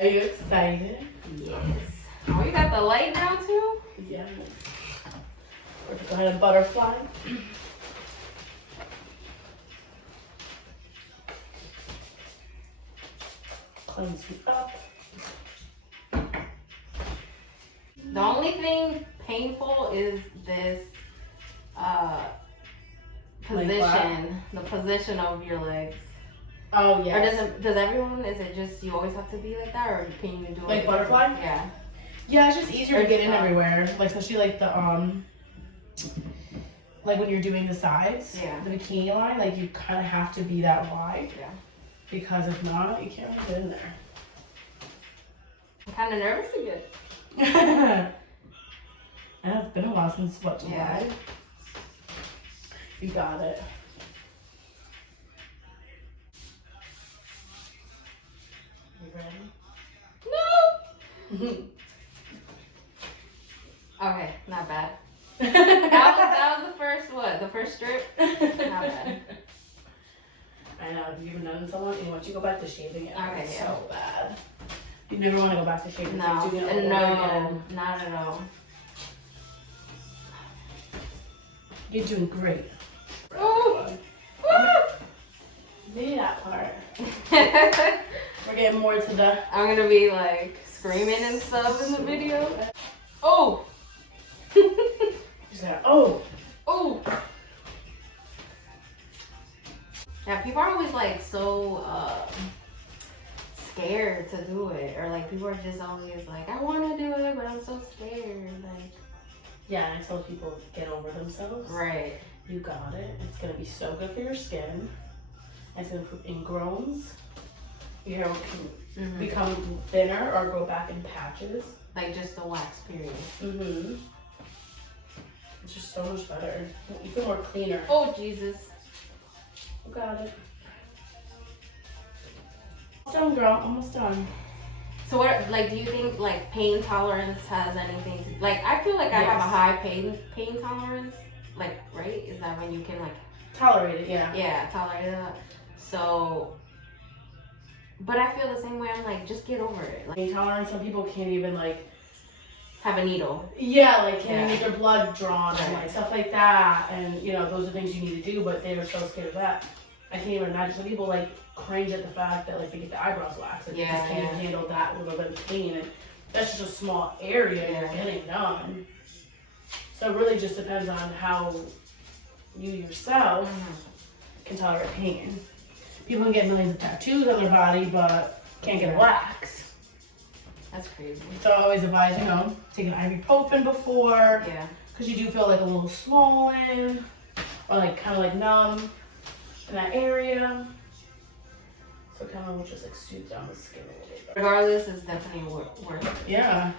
Are you excited? Yes. Oh, you got the light now too? Yes. We're just going to butterfly. Cleanse you up. The only thing painful is this position, the position of your legs. Oh, yes. Or does everyone, is it just you always have to be like that, or can you do it? Like butterfly? Yeah. Yeah, it's just easier to get in everywhere. Like, especially like the, like when you're doing the sides, the bikini line, like you kind of have to be that wide. Yeah. Because if not, you can't really get in there. I'm kind of nervous again. And it's been a while since what, July? Yeah. You got it. You ready? No! Okay, not bad. that was the first, what? The first strip? Not bad. I know, if you've ever done someone and once you go back to shaving it, Okay, it's yeah. so bad. You never want to go back to shaving. No, so doing it all over again. not at all. You're doing great. Ooh. Maybe that part. We're getting more to the... I'm gonna be like screaming and stuff in the video. Oh! She's like, oh! Oh! Yeah, people are always like so scared to do it. Or like people are just always like, I wanna do it, but I'm so scared. Like, yeah, and I tell people get over themselves. right. You got it. It's gonna be so good for your skin. It's gonna improve ingrowns. Your hair can become thinner or go back in patches. Like just the wax period. Mm-hmm. It's just so much better. You feel more cleaner. Oh, Jesus. You got it. Almost done, girl. Almost done. So what, like, do you think like pain tolerance has anything to, like, I feel like I have a high pain tolerance, like, right? Is that when you can like tolerate it? Yeah. Yeah, tolerate that. So, but I feel the same way. I'm like, just get over it. Like, Pain tolerance. Some people can't even like have a needle. Yeah, like can you make your blood drawn and like stuff like that, and you know those are things you need to do, but they are so scared of that. I can't even imagine. Some people like cringe at the fact that like they get the eyebrows waxed and they just can't even handle that little bit of pain, and that's just a small area you're getting done. So it really just depends on how you yourself can tolerate pain. People can get millions of tattoos on their body, but can't get a wax. That's crazy. So I always advise, you know, taking ibuprofen before. Yeah. Because you do feel like a little swollen or like kind of like numb in that area. So kind of will just like soothe down the skin a little bit. Regardless, it's definitely worth it. Yeah.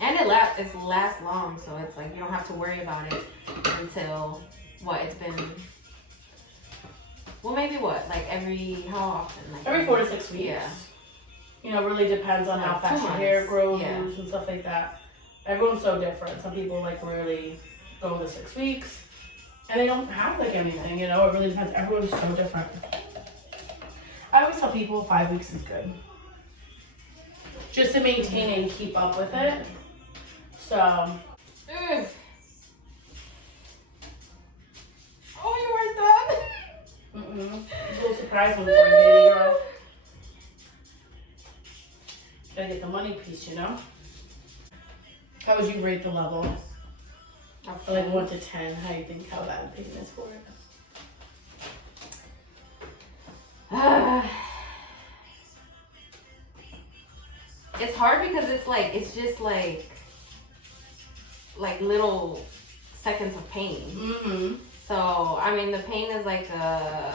And it lasts long, so it's like you don't have to worry about it until what it's been. Well, maybe what, like how often? Like every 4 to 6 weeks. Yeah. You know, really depends on how fast your hair grows and stuff like that. Everyone's so different. Some people like really go the 6 weeks and they don't have like anything, you know, it really depends. Everyone's so different. I always tell people 5 weeks is good. Just to maintain and keep up with it. So. Ugh. Oh, you weren't done? It's a little surprise one for you, baby girl. Gotta get the money piece, you know? How would you rate the level? Like 1 to 10, how do you think how bad the pain is for it? It's hard because it's just like little seconds of pain. So, I mean, the pain is like a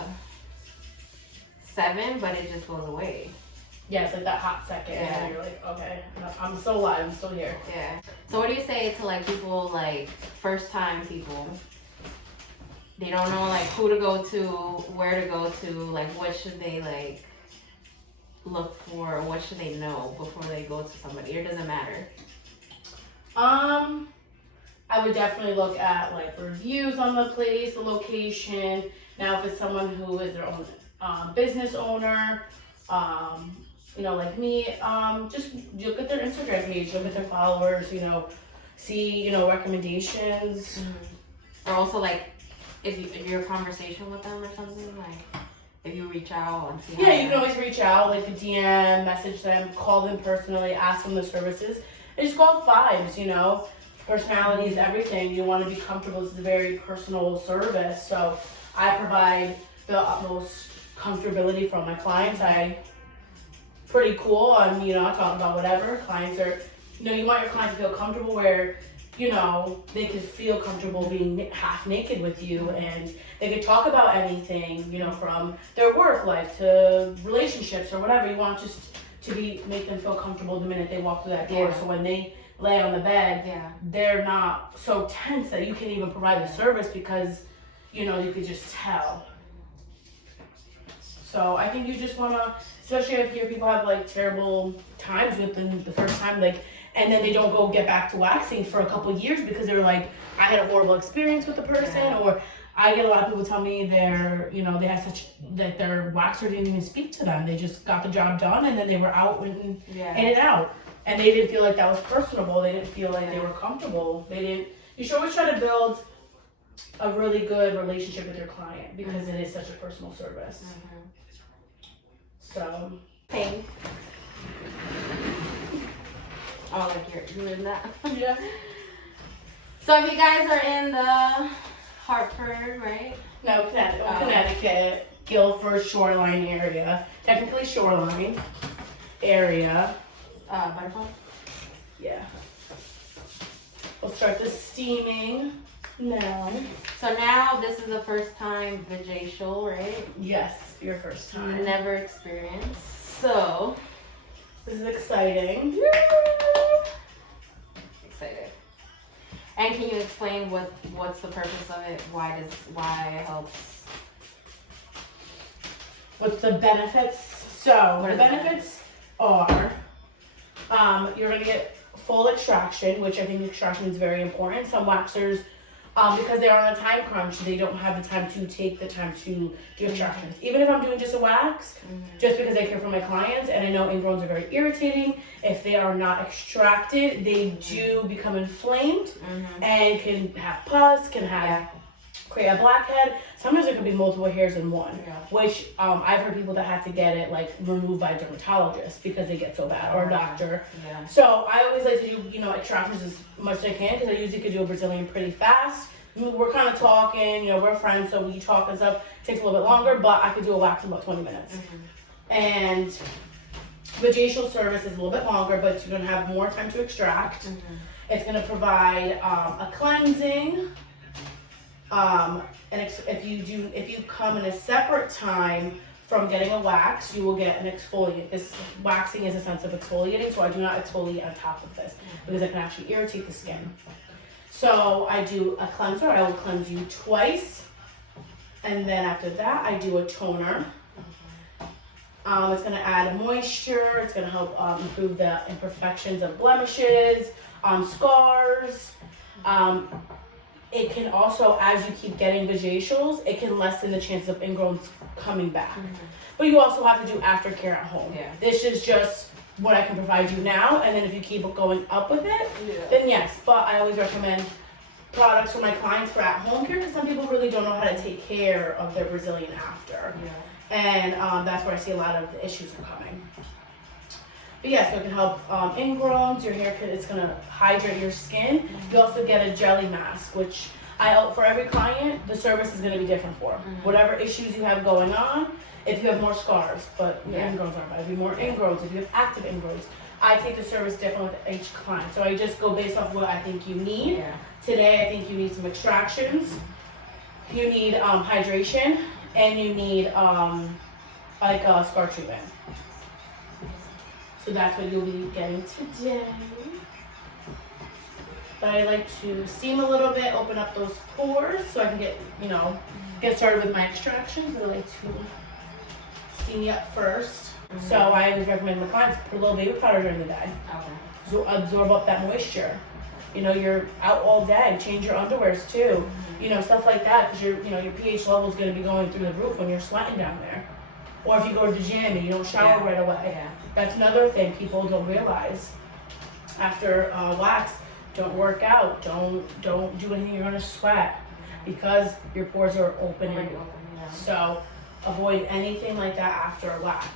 7, but it just goes away. Yeah, it's like that hot second, and you're like, okay, I'm still alive, I'm still here. Yeah. So what do you say to like people, like first time people? They don't know like who to go to, where to go to, like what should they like look for, or what should they know before they go to somebody, or does it matter? I would definitely look at like reviews on the place, the location. Now, if it's someone who is their own business owner, you know, like me, just look at their Instagram page, look at their followers, you know, see, you know, recommendations. Or also like if you're a conversation with them or something, like if you reach out and see. Yeah, you can always reach out, like a DM, message them, call them personally, ask them the services. And just go off vibes, you know. Personality is everything. You want to be comfortable. This is a very personal service. So I provide the utmost comfortability for my clients. Pretty cool. You know, I talk about whatever. Clients are, you know, you want your clients to feel comfortable where, you know, they can feel comfortable being half naked with you, and they can talk about anything, you know, from their work life to relationships or whatever. You want just to make them feel comfortable the minute they walk through that door. So when they lay on the bed, they're not so tense that you can't even provide the service because, you know, you could just tell. So I think you just want to, especially if your people have like terrible times with them the first time, like, and then they don't go get back to waxing for a couple of years because they're like, I had a horrible experience with the person, or I get a lot of people tell me you know, they had that their waxer didn't even speak to them. They just got the job done and then they were out in and out. And they didn't feel like that was personable. They didn't feel like they were comfortable. You should always try to build a really good relationship with your client because it is such a personal service. So. Pink. Oh, like you're in that? Yeah. So if you guys are in the Hartford, right? No, Connecticut, Guilford, Shoreline area. Technically Shoreline area. Butterfly? Yeah. We'll start the steaming now. So now this is the first time Vajacial, right? Yes, your first time. Never experienced. So this is exciting. Excited. And can you explain what's the purpose of it? Why it helps? What's the benefits? So the benefits are you're gonna get full extraction, which I think extraction is very important. Some waxers, because they're on a time crunch, they don't have the time to take the time to do extractions. Even if I'm doing just a wax, just because I care for my clients, and I know ingrowns are very irritating. If they are not extracted, they do become inflamed and can have pus, create a blackhead. Sometimes there could be multiple hairs in one, which I've heard people that have to get it like removed by a dermatologist because they get so bad, or a doctor. So I always like to do, you know, extractions as much as I can because I usually could do a Brazilian pretty fast. We're kind of talking, you know, we're friends, so we talk and stuff. It takes a little bit longer, but I could do a wax in about 20 minutes. And Vajacial service is a little bit longer, but you're gonna have more time to extract. It's gonna provide a cleansing. And if you come in a separate time from getting a wax, you will get an exfoliant. This waxing is a sense of exfoliating, so I do not exfoliate on top of this because it can actually irritate the skin. So I do a cleanser. I will cleanse you twice, and then after that, I do a toner. It's going to add moisture. It's going to help improve the imperfections of blemishes, scars. It can also, as you keep getting Vajacials, it can lessen the chances of ingrowns coming back. But you also have to do aftercare at home. This is just what I can provide you now, and then if you keep going up with it, then yes. But I always recommend products for my clients for at-home care because some people really don't know how to take care of their Brazilian after. And that's where I see a lot of the issues are coming. But yeah, so it can help ingrowns, your hair, it's gonna hydrate your skin. You also get a jelly mask, which for every client, the service is gonna be different for. Whatever issues you have going on, if you have more scars, but your ingrowns aren't bad. If you have more ingrowns, if you have active ingrowns, I take the service different with each client. So I just go based off what I think you need. Today, I think you need some extractions, you need hydration, and you need like a scar treatment. So that's what you'll be getting today. But I like to steam a little bit, open up those pores so I can get started with my extractions. But I like to steam you up first. So I always recommend my clients put a little baby powder during the day. So absorb up that moisture. You know, you're out all day. Change your underwears too. You know, stuff like that because your pH level is going to be going through the roof when you're sweating down there. Or if you go to the gym and you don't shower right away. That's another thing people don't realize. After wax, don't work out. Don't do anything you're gonna sweat because your pores are opening. So avoid anything like that after a wax.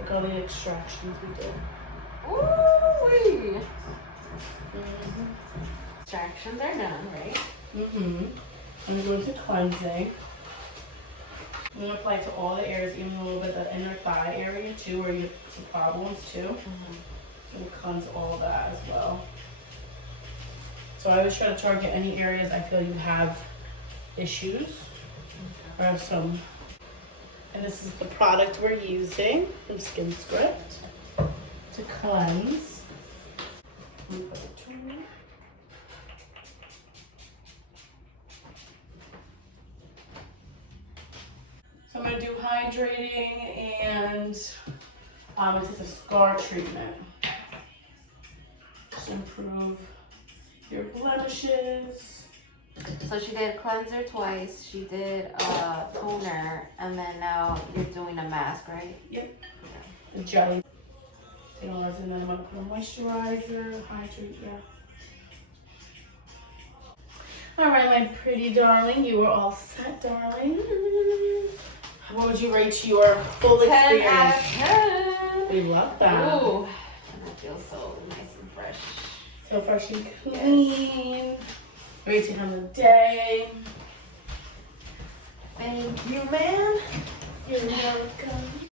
Look at all the extractions we did. Ooh-wee. Extractions are done, right? I'm going to cleansing. I'm gonna apply to all the areas, even a little bit of the inner thigh area too, where you have some problems too. And cleanse all of that as well. So I always try to target any areas I feel you have issues or have some. And this is the product we're using from Skin Script to cleanse. So I'm gonna do hydrating and this is a scar treatment to improve your blemishes. So she did cleanser twice, she did a toner, and then now you're doing a mask, right? Yep. The jelly. And then I'm gonna put a moisturizer, hydrate, yeah. All right, my pretty darling, you are all set, darling. What would you rate your full 10 experience? out of 10. We love that. Ooh, and I feel so nice and fresh. So fresh and clean. Yes. Ready to end the day. Thank you, man. You're welcome.